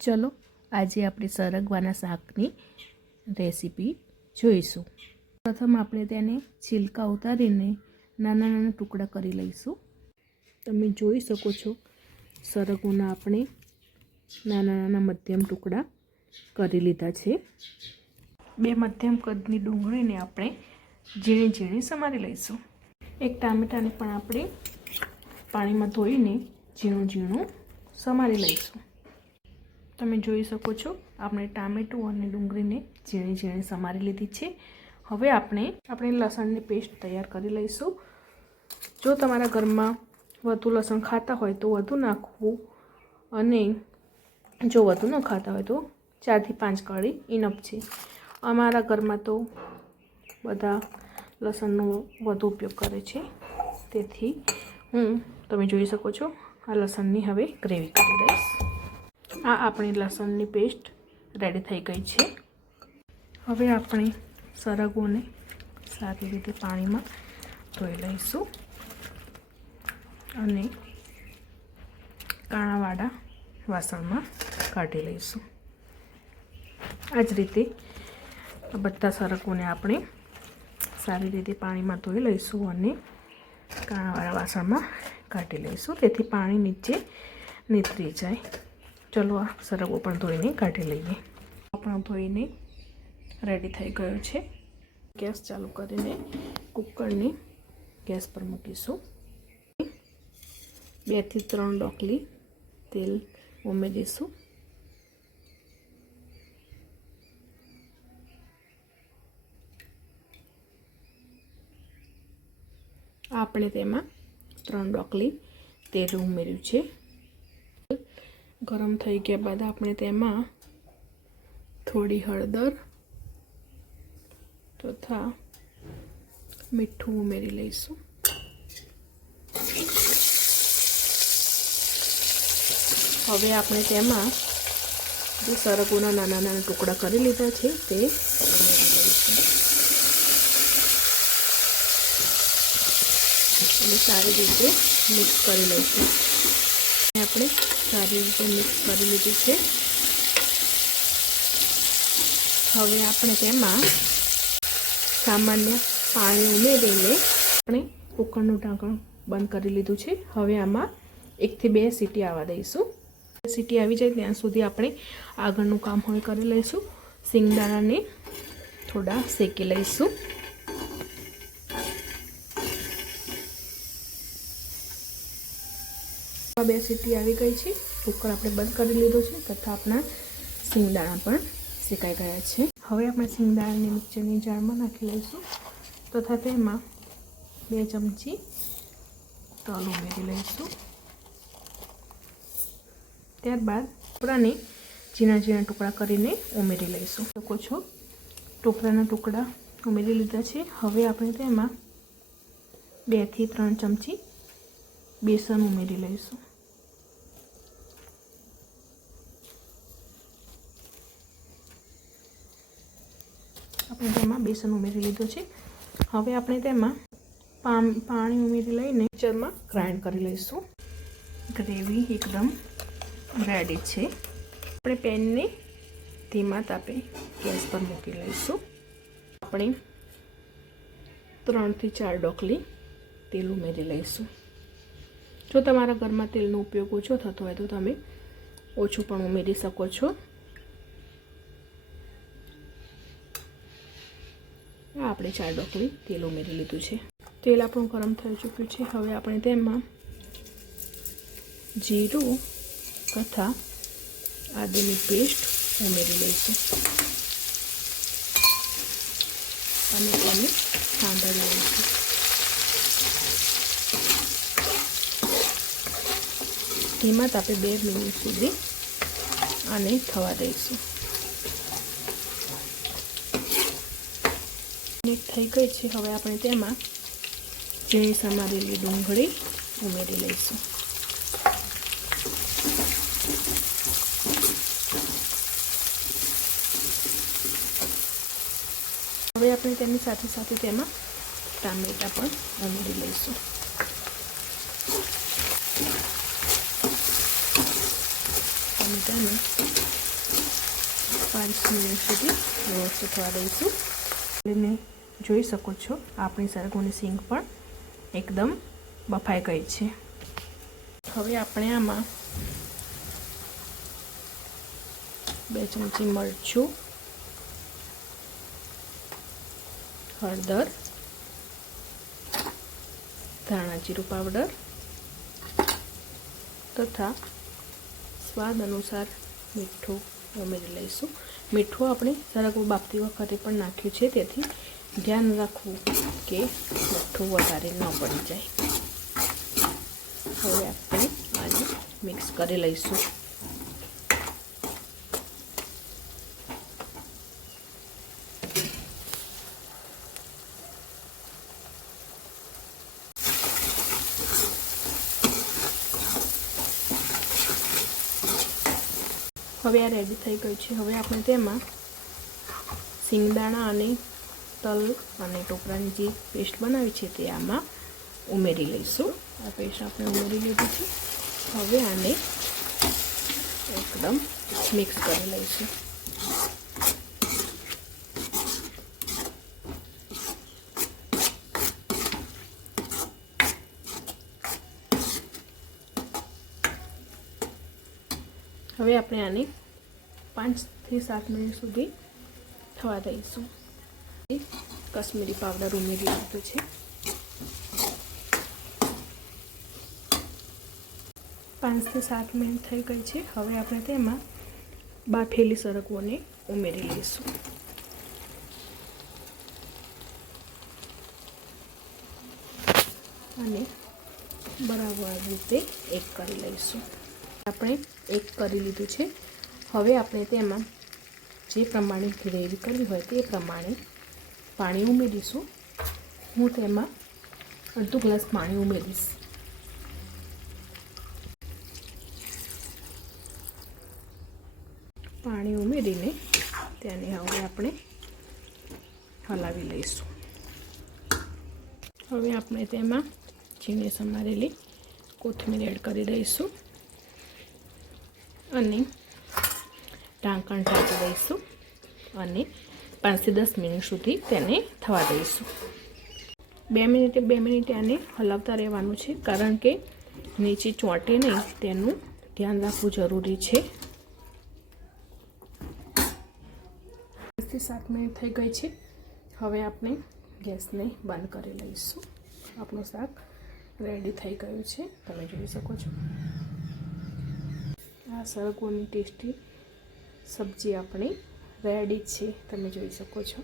ચલો આજે આપણે સરગવાના શાકની રેસીપી જોઈશું। પ્રથમ આપણે તેને છિલકા ઉતારીને નાના નાના ટુકડા કરી લઈશું। તમે જોઈ શકો છો સરગવાના આપણે નાના નાના મધ્યમ ટુકડા કરી લીધા છે। બે મધ્યમ કદની ડુંગળીને આપણે ઝીણી ઝીણી સમારી લઈશું। એક ટામેટાને પણ આપણે પાણીમાં ધોઈને ઝીણું ઝીણું સમારી લઈશું। તમે જોઈ શકો છો આપણે ટામેટું અને ડુંગળીને ઝીણી ઝીણી સમારી લીધી છે। હવે આપણે લસણની પેસ્ટ તૈયાર કરી લઈશું। જો તમારા ઘરમાં વધુ લસણ ખાતા હોય તો વધુ નાખવું, અને જો વધુ ન ખાતા હોય તો 4 થી 5 કળી ઇનફ છે। અમારા ઘરમાં તો બધા લસણનો વધુ ઉપયોગ કરે છે, તેથી તમે જોઈ શકો છો આ લસણની હવે ગ્રેવી કરી દઈશ। આ આપણી લસણની પેસ્ટ રેડી થઈ ગઈ છે। હવે આપણે સરગવોને સારી રીતે પાણીમાં ધોઈ લઈશું અને કાણાવાળા વાસણમાં કાઢી લઈશું। આ જ રીતે બધા સરગવોને આપણે સારી રીતે પાણીમાં ધોઈ લઈશું અને કાણાવાળા વાસણમાં કાઢી લઈશું, તેથી પાણી નીચે નીતરી જાય। ચલો આ સરગવો પણ ધોઈને કાઢી લઈએ। આપણો ધોઈને રેડી થઈ ગયો છે। ગેસ ચાલુ કરીને કુકરને ગેસ પર મૂકીશું। 2 થી 3 ડોકલી તેલ ઉમેરીશું। આપણે તેમાં 3 ડોકલી તેલ ઉમેર્યું છે। ગરમ થઈ ગયા બાદ આપણે તેમાં થોડી હળદર તથા મીઠું ઉમેરી લઈશું। હવે આપણે તેમાં જે સરગવોના નાના નાના ટુકડા કરી લીધા છે તે ઉમેરી લઈશું અને સારી રીતે મિક્સ કરી લઈશું। આપણે સારી રીતે મિક્સ કરી લીધું છે। હવે આપણે તેમાં સામાન્ય પાણી ઉમેરીને આપણે કુકરનું ઢાંકણ બંધ કરી લીધું છે। હવે આમાં 1 થી 2 સીટી આવવા દઈશું। સીટી આવી જાય ત્યાં સુધી આપણે આગળનું કામ હવે કરી લઈશું। સિંગદાણાને થોડા શેકી લઈશું। બે સીટી આવી ગઈ છે, કુકર આપણે બંધ કરી લીધો છે તથા આપણા સિંગદાણા પણ શેકાઈ ગયા છે। હવે આપણે સિંગદાણાને મિક્સરની જારમાં નાખી લઈશું તથા તેમાં 2 ચમચી તલ ઉમેરી લઈશું। ત્યારબાદ ટોપરાને ઝીણા ઝીણા ટુકડા કરીને ઉમેરી લઈશું। શકો છો ટોપરાના ટુકડા ઉમેરી લીધા છે। હવે આપણે તેમાં 2 થી 3 ચમચી બેસન ઉમેરી લઈશું। આપણે તેમાં બેસન ઉમેરી લીધું છે। હવે આપણે તેમાં પાણી ઉમેરી લઈને મિક્સરમાં ગ્રાઇન્ડ કરી લઈશું। ગ્રેવી એકદમ રેડી છે। આપણે પેનને ધીમા તાપે ગેસ પર મૂકી લઈશું। આપણે 3 થી 4 ડોકલી તેલ ઉમેરી લઈશું। જો તમારા ઘરમાં તેલનો ઉપયોગ ઓછો થતો હોય તો તમે ઓછું પણ ઉમેરી શકો છો। આપણે 4 ડોકલી તેલ ઉમેરી લીધું છે। તેલ આપણું ગરમ થઈ ચૂક્યું છે। હવે આપણે તેમાં જીરું તથા આદુની પેસ્ટ ઉમેરી લઈશું અને તેને સાંતળી લઈશું। ધીમા તાપે 2 મિનિટ સુધી આને થવા દઈશું। મિનિટ થઈ ગઈ છે। હવે આપણે તેમાં ઝીણી સમારેલી ડુંગળી ઉમેરી લઈશું। હવે આપણે તેની સાથે સાથે તેમાં ટામેટાં પણ ઉમેરી લઈશું। ટામેટાને 5 મિનિટ સુધી રોસ્ટ થવા દઈશું. એને જોઈ શકો છો આપણી સરગવાની સીંગ પણ એકદમ બફાઈ ગઈ છે. હવે આપણે આમાં 2 ચમચી મરચું, હળદર, ધાણા જીરું પાવડર તથા સ્વાદ અનુસાર મીઠું ઉમેરી લઈશું. મીઠું આપણે સરગવો બાફતી વખતે પણ નાખ્યું છે, તેથી ધ્યાન રાખવું કે મીઠું વધારે ન પડી જાય. હવે આપણે આને મિક્સ કરી લઈશું. હવે આ રેડી થઈ ગયું છે. હવે આપણે તેમાં સિંગદાણા અને તલ અને ટોપરાની જે પેસ્ટ બનાવી છે તે આમાં ઉમેરી લઈશું. આ પેસ્ટ આપણે ઉમેરી લીધી છે. હવે આને એકદમ મિક્સ કરી લઈશું. હવે આપણે આને 5 થી 7 મિનિટ સુધી થવા દઈશું. કશ્મીરી પાવડર ઉમેરી લીધો છે. 5 થી 7 મિનિટ થઈ ગઈ છે. હવે આપણે તેમાં બાફેલી સરગવોને ઉમેરી લઈશું. અને બરાબર રીતે એક કરી લઈશું. આપણે એક કરી લીધું છે. હવે આપણે તેમાં જે પ્રમાણે ગ્રેવી કરવી હોય તે પ્રમાણે પાણી ઉમેરીશું. હું તેમાં અડધો ગ્લાસ પાણી ઉમેરીશ. પાણી ઉમેરીને તેને હવે આપણે હલાવી લઈશું. હવે આપણે તેમાં ઝીણી સમારેલી કોથમીર એડ કરી દઈશું અને ઢાંકણ ઢાંકી દઈશું અને 5 થી 10 મિનિટ સુધી તેને થવા દઈશું. 2 મિનિટે આને હલાવતા રહેવાનું છે, કારણ કે નીચે ચોંટે નહીં તેનું ધ્યાન રાખવું જરૂરી છે. 5 થી 7 મિનિટ થઈ ગઈ છે. હવે આપણે ગેસને બંધ કરી લઈશું. આપણું શાક રેડી થઈ ગયું છે, તમે જોઈ શકો છો. આ સરગવાની ટેસ્ટી સબ્જી આપણી રેડી છે, તમે જોઈ શકો છો.